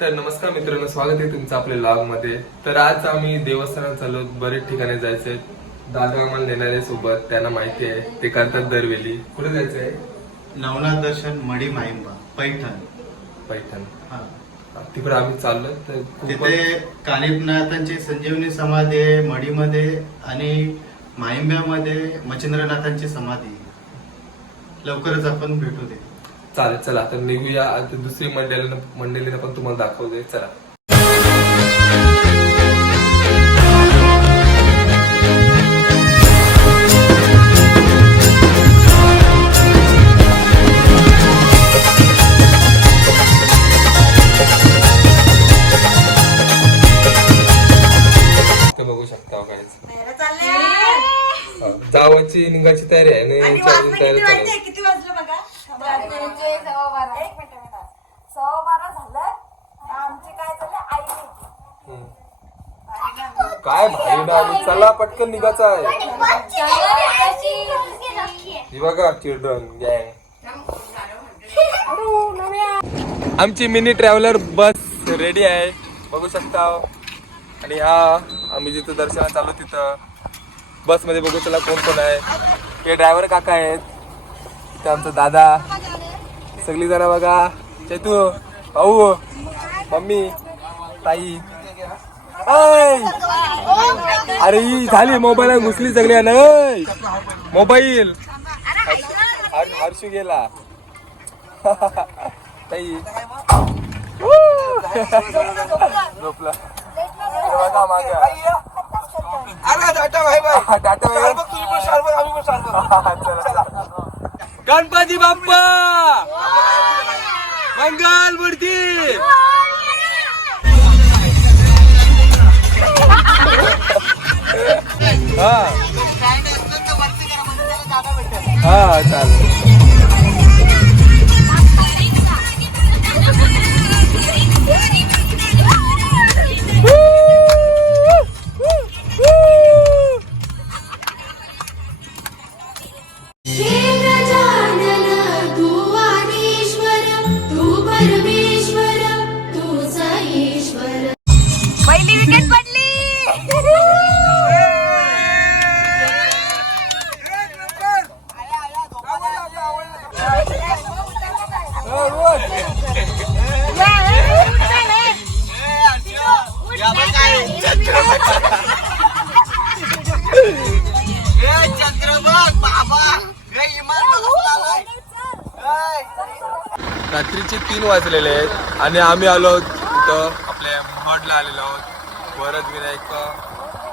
तर नमस्कार मित्रांनो, स्वागत आहे तुमचं आपल्या लॉग मध्ये. तर आज आम्ही देवस्थानात चाललो, बरेच ठिकाणी जायचंय. दादा आम्हाला नेणार आहे सोबत, त्यांना माहिती आहे, ते करतात दरवेळी. कुठे जायचंय? नवनाथ दर्शन मडी माहिंबा पैठण. पैठण. हा. तिकडे आम्ही चाललोय. तर तिथे कानिफनाथांची संजीवनी समाधी आहे मडीमध्ये आणि माहिंब्यामध्ये मच्छिंद्रनाथांची समाधी आहे. लवकरच आपण भेटू दे. चालेल, चला तर निघूया. आता दुसरी मंडळीनं पण तुम्हाला दाखवते. चला. बघू शकता जावाची निघायची तयारी आहे आणि किती वाजलं बघा. रात्रीचे 12:15. एक मिनिट 12:15 झालं. आमची काय झालं आई काय भाई डावी, चला पटकन निघायचं आहे. ही बघा चिल्ड्रन गँग. आमची मिनी ट्रॅव्हलर बस रेडी आहे, बघू शकता. आणि हा आम्ही जिथं दर्शनाला चाललो तिथं बस मध्ये बघू चला कोण कोण आहे. हे ड्रायव्हर काका आहेत, ते आमचा दादा, सगळी जरा बघा. चैतू, भाऊ, मम्मी, ताई. अरे ही झाली मोबाईल घुसली सगळी ना. मोबाईल हर्षू गेला. ताई झोपला. बघा माग गणपती बाप्पा मंगल मूर्ती. हा चालेल. पहिली विकेट पडली. रात्रीचे 3 वाजलेले आहेत आणि आम्ही आलो आहोत इथं आपल्या मठला आलेलो आहोत. वरद विनायक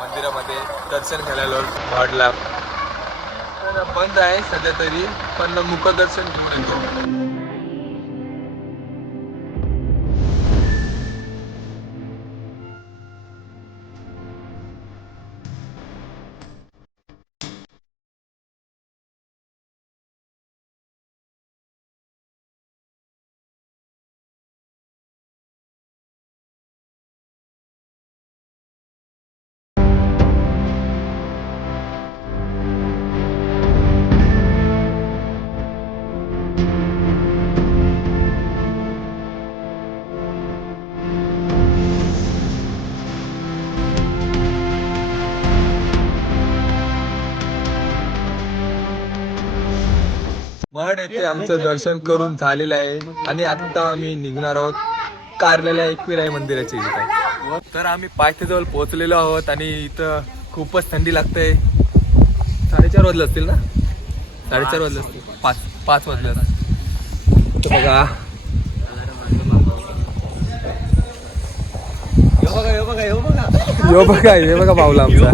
मंदिरामध्ये दर्शन घ्यायला आलो मठला. तर बंद आहे सध्या तरी, पण मुखदर्शन घेऊन येतो. मठ येथे आमचं दर्शन करून झालेलं आहे आणि आता आम्ही निघणार आहोत कारलेल्या एकविराई मंदिराच्या इथे. तर आम्ही पायथ्याजवळ पोहोचलेलो आहोत आणि इथं खूपच थंडी लागते. 4:30 वाजले असतील ना? 4:30 वाजले असतील. 5 वाजले असतील. बघा हे बघा पावला आमचा.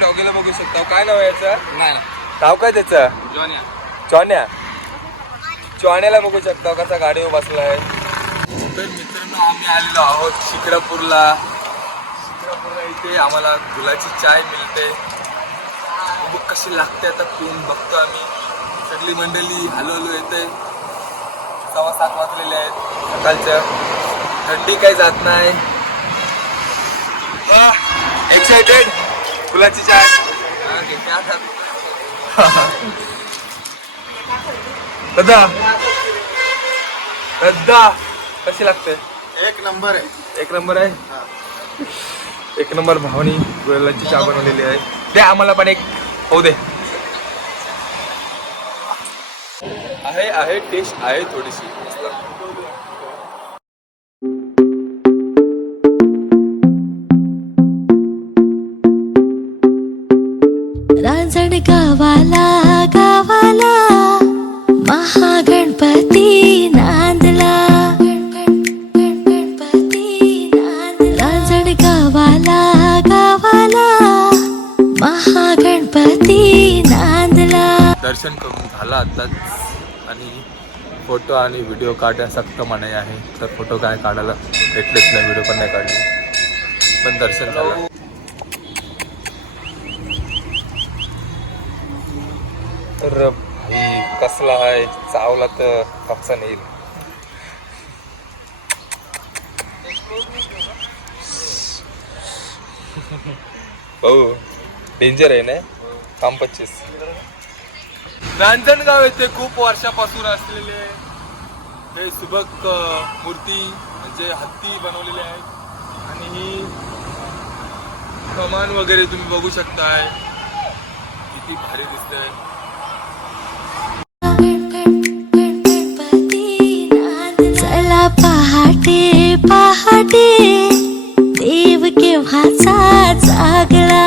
डॉगीला बघू शकता. काय नाव आहे याचं? नाव काय त्याचं? चॉन्या. चॉन्याला बघू शकता कसा गाडीवर बसलाय. तर मित्रांनो आम्ही आलेलो आहोत शिक्रापूरला. इथे आम्हाला गुलाची चाय मिळते. कशी लागते आता पिऊन बघतो आम्ही. सगळी मंडळी हळूहळू येते. 6:15 वाजलेले आहेत सकाळचं. थंडी काही जात नाही. एक्साइटेड फुलाची चाय. दादा दादा कशी लागते? एक नंबर आहे. एक नंबर आहे. एक नंबर भावनी गुलाची चहा बनवलेली आहे. द्या आम्हाला पण एक होऊ दे. आहे टेस्ट आहे थोडीशी मस्त. रांजण गावाला गावाला महागणपती नांदला. गणपती नांदला. रांजण गावाला गावाला महागणपती नांदला. दर्शन करून झालं आताच आणि फोटो आणि व्हिडिओ काढण्या सक्त मनाई आहे. तर फोटो काय काढायला भेटलेच नाही, व्हिडिओ पण नाही काढली, पण दर्शन झालं. तर भाई कसला आहे, चावला तर कापसा नाही. भाऊ डेंजर आहे ना काम 25. रांजणगाव येथे खूप वर्षापासून असलेले हे सुबक मूर्ती म्हणजे हत्ती बनवलेले आहेत आणि ही कमान वगैरे तुम्ही बघू शकताय किती भारी दिसतंय. चला पहाटे पहाटे देव केव्हाचा जागला.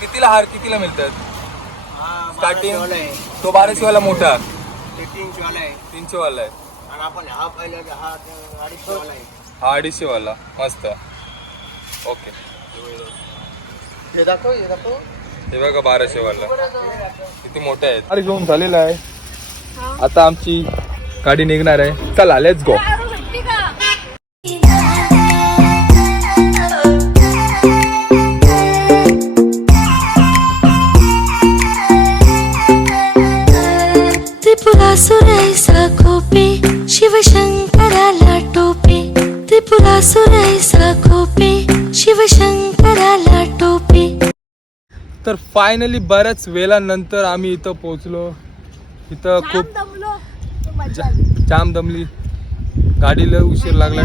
कितीला हार कितीला मिळतात? स्टार्टिंग तो 1200 वाला मोठा 300 वाला आहे. हा 250 वाला मस्त. ओके हे दाखव हे बघा 1200 वाला किती मोठे आहेत. गाडी घेऊन झालेला आहे. आता आमची गाडी निघणार आहे. चला लेट्स गो. त्रिपुरासुराईचा खोपे शिवशंकराला टोपे. त्रिपुरासुराईचा खोपे शिवशंकराला टोपे. तर फायनली बऱ्याच वेळानंतर आम्ही इथं पोहोचलो. इथं खूप जाम दमली, गाडीला उशीर लागला,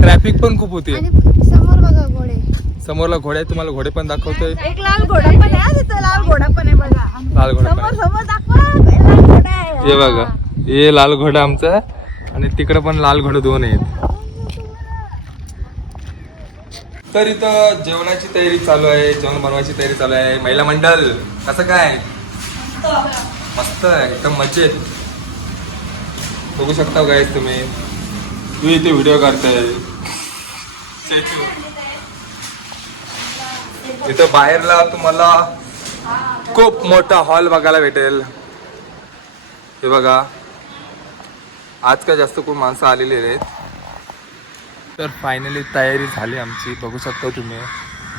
ट्रॅफिक पण खूप होती. समोर बघा घोडे. समोरला घोडे आहे, तुम्हाला घोडे पण दाखवतोय. एक लाल घोडा पण आहे. तिथं लाल घोडा पण आहे बघा. लाल घोडा पण समोर आहे. समोर दाखवा. लाल घोडा आहे. हे बघा हे लाल घोडा आमचा आणि तिकडे पण लाल घोडे 2 आहेत. तर इथं जेवणाची तयारी चालू आहे, जेवण बनवायची तयारी चालू आहे. महिला मंडळ कसं काय? मस्त आहे एकदम मजेत. बघू शकता काय तुम्ही. तू इथे व्हिडिओ काढताय. इथं बाहेरला तुम्हाला खूप मोठा हॉल बघायला भेटेल. हे बघा आज काय जास्त खूप माणसं आलेली आहेत. तर फायनली तयारी झाली आमची. बघू शकता तुम्ही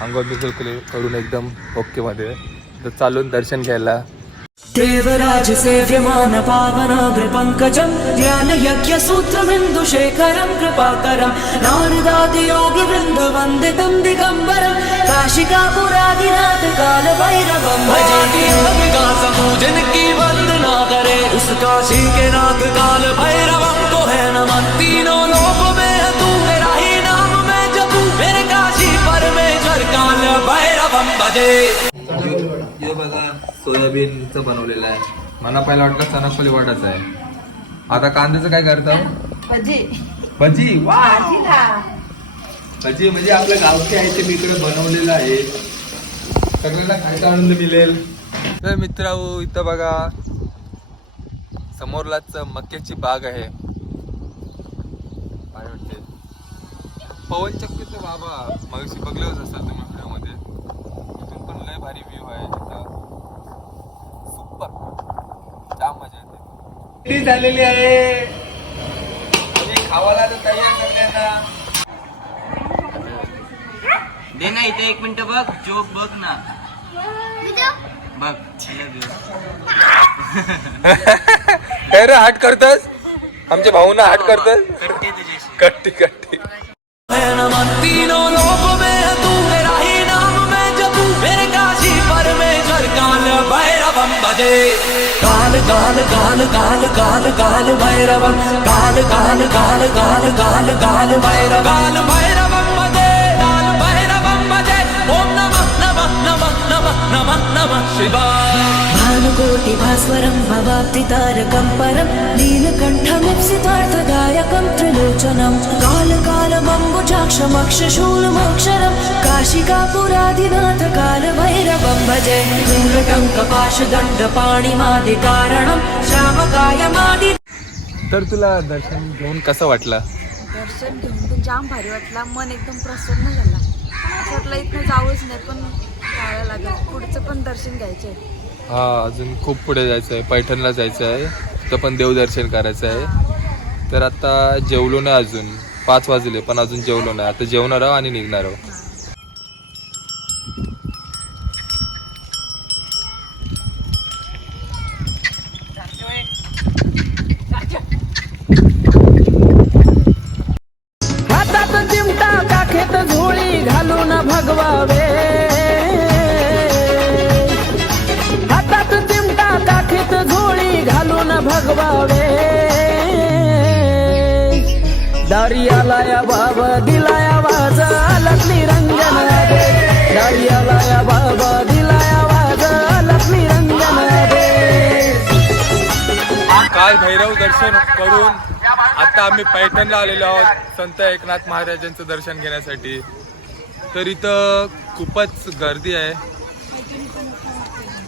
अंघोळ बिघोळ करून एकदम ओके मध्ये तर चालून दर्शन घ्यायला. देवराज सेव्यमान पावनाग्र पंकजं ध्यान यज्ञ सूत्र बिंदु शेखरं कृपाकरं नारदादि योग वृंद वंदितं दिगंबरं काशिकापुरादिनाथ काल भैरवं भजे. विकास पूजन की वंदना करे उस काशी के नाथ काल भैरवं को है नमन. तीनों लोकों में तू मेरा ही नाम मैं जपू मेरे काशी परमेश्वर काल भैरवं भजे. हे बघा सोयाबीनचं बनवलेलं आहे. मला पहिला वाटलं चनाफली वाटाचं आहे. आता कांद्याचं काय करतं? भजी. भजी. वा भाजी खा. भजी म्हणजे आपलं गावठी आहे ते मी इकडे बनवलेलं आहे. सगळ्यांना खायचा आनंद मिळेल. तर मित्रांनो इथं बघा समोरलाच मक्याची बाग आहे. काय वाटते पवन चक्कीचं बाबा मगाशी बघलेच असाल तुम्ही व्हिडिओमध्ये. इथून पण लय भारी व्ह्यू आहे तिथं. सुपर जाम मजा येते. झालेली आहे खावाला तर तयार सगळ्यांना. दे ना इथे 1 मिनिट बघ जोक बघ ना बघ काय रे हाट करतस आमच्या भाऊना हाट करतस करते तुझ्याशी कट्टी कट्टी. तीनों लोक में तू मेरा ही नाम मैं जपू मेरे काशी परमेश्वर काल भैरवम भजे काल काल काल काल काल काल भैरवम काल काल काल काल काल काल भैरव काल भैरवम भजे काल भैरवम भजे ओम नमः नमः नमः नमः नमः नमः शिवाय भानुकोटि भास्वरं भवाप्तितारकं परं नीलकण्ठमीप्सितार्थदायकं त्रिलोचनं कालकालमम्बुजाक्षमक्षशूलमोक्षरं काशिकापुरादिनाथ कालभैरवं भजे मूलटङ्कपाशदण्डपाणिमादिकारणं श्यामकायमादि. तर तुला दर्शन घेऊन कसं वाटलं? दर्शन घेऊन पण जाम भारी वाटला. मन एकदम प्रसन्न झाला. असं वाटलं इथनं जाऊच नाही पण जायला लागेल. पुढचं पण दर्शन घ्यायचंय. हा अजून खूप पुढे जायचं आहे. पैठणला जायचं आहे. तिथं पण देवदर्शन करायचं आहे. तर आता जेवलो नाही अजून. 5 वाजले पण अजून जेवलो नाही. आता जेवणार आहोत आणि निघणार आहोत. हातात चिमटा काखेत झोळी घालून भगवावे हातात चिमटा काखेत झोळी घालून भगवावे दारियाला या बाबा दिलाया वाज लक्ष्मी रंजन रे दारियाला या बाबा दिलाया वाज लक्ष्मी रंजन रे. काल भैरव दर्शन करून आता आम्ही पैठणला आलेलो आहोत संत एकनाथ महाराजांचं दर्शन घेण्यासाठी. तर इथं खूपच गर्दी आहे.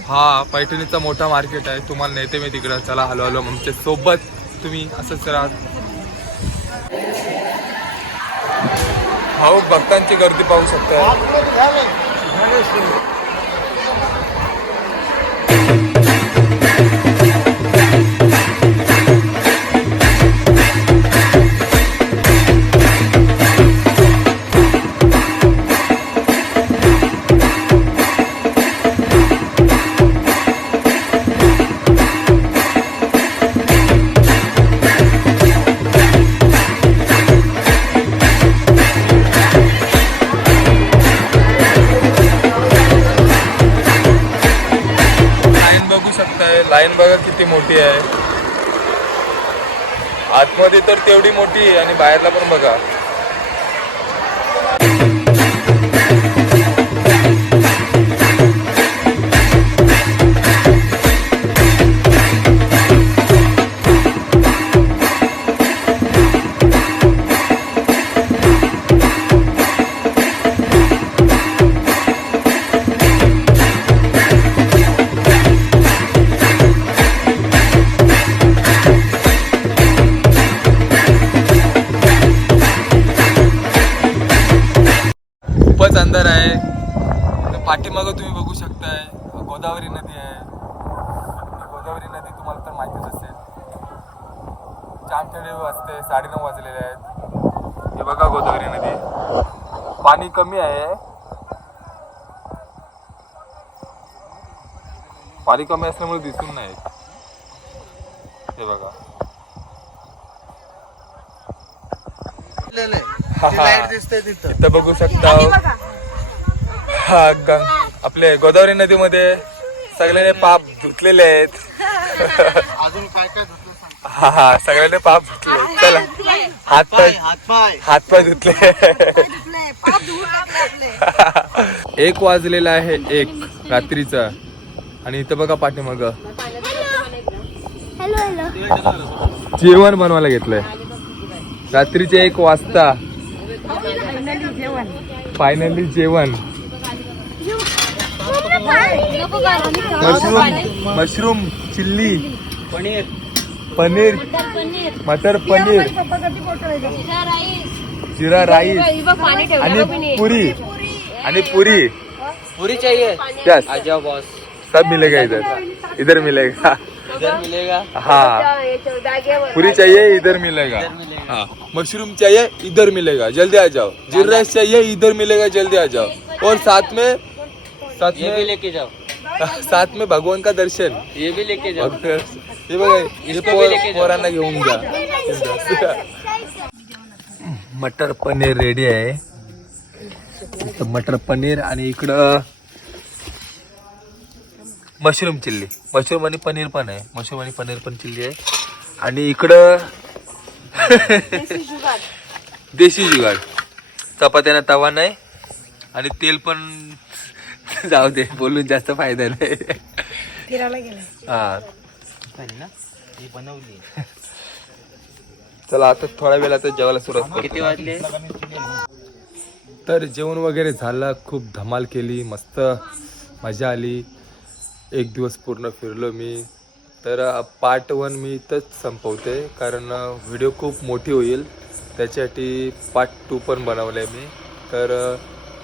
हा पैठणीचा मोठा मार्केट आहे. तुम्हाला नेते मी तिकडं. चला हलो हलो आमच्या सोबत तुम्ही असंच राहा. भाऊ भक्तांची गर्दी पाहू शकता. लाईन बघा किती मोठी आहे. आतमध्ये तर तेवढी मोठी आहे आणि बाहेरला पण बघा. खूपच अंधार आहे. पाठीमागं तुम्ही बघू शकताय गोदावरी नदी आहे. गोदावरी नदी तुम्हाला तर माहितीच असेल. जामखेडे वाजते 9:30 वाजलेले आहेत. हे बघा गोदावरी नदी. पाणी कमी आहे. पाणी कमी असल्यामुळे दिसून नाही. हे बघा इथं बघू शकता. हा आपले गोदावरी नदीमध्ये सगळ्यांनी पाप धुतलेले आहेत. अजून काय काय धुतलं सांग. हा हा सगळ्यांनी पाप धुतले. चला हातपाय धुतले. 1 वाजलेला आहे 1 रात्रीचा. आणि इथं बघा पाठीमाग जेवण बनवायला घेतलंय. रात्रीचे 1 वाजता फायनली जेवण. मशरूम चिल्ली पनीर मटर पनीर जीरा राईस आणि पुरी चाहिए यस आ जाओ बॉस. सब मिलेगा इधर मिलेगा. इधर मिलेगा हाँ पूरी चाहिए इधर मिलेगा हाँ मशरूम चाहिए इधर मिलेगा जल्दी आ जाओ जीरा राइस चाहिए इधर मिलेगा जल्दी आ जाओ और साथ में ये भी लेके जाओ साथ में भगवान का दर्शन ये भी लेके जाओ हे बघा हे इसको भी लेके जाओ. पोरांना घेऊन जा मटर पनीर रेडी आहे इथं मटर पनीर आणि इकडं मशरूम चिल्ली मशरूम आणि पनीर पण आहे मशरूम आणि पनीर पण चिल्ली आहे आणि इकडं देशी जुगाड चपात्याला तवा नाही आणि तेल पण जाऊ दे बोलून जास्त फायदा नाही फिरायला गेलाय. हा ना ही बनवली चला आता थोड्या वेळात जेवायला सुरुवात करतो. किती वाजले तर जेवण वगैरे झालं खूप धमाल केली मस्त मजा आली एक दिवस पूर्ण फिरलो मी तर पार्ट 1 मी इथंच संपवते कारण व्हिडिओ खूप मोठी होईल त्याच्यासाठी पार्ट 2 पण बनवलं आहे मी तर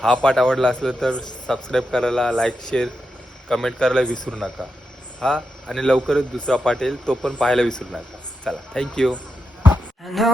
हा पार्ट आवडला असला तर सबस्क्राईब करायला लाईक शेअर कमेंट करायला विसरू नका हा आणि लवकरच दुसरा पार्ट येईल तो पण पाहायला विसरू नका चला थँक्यू And how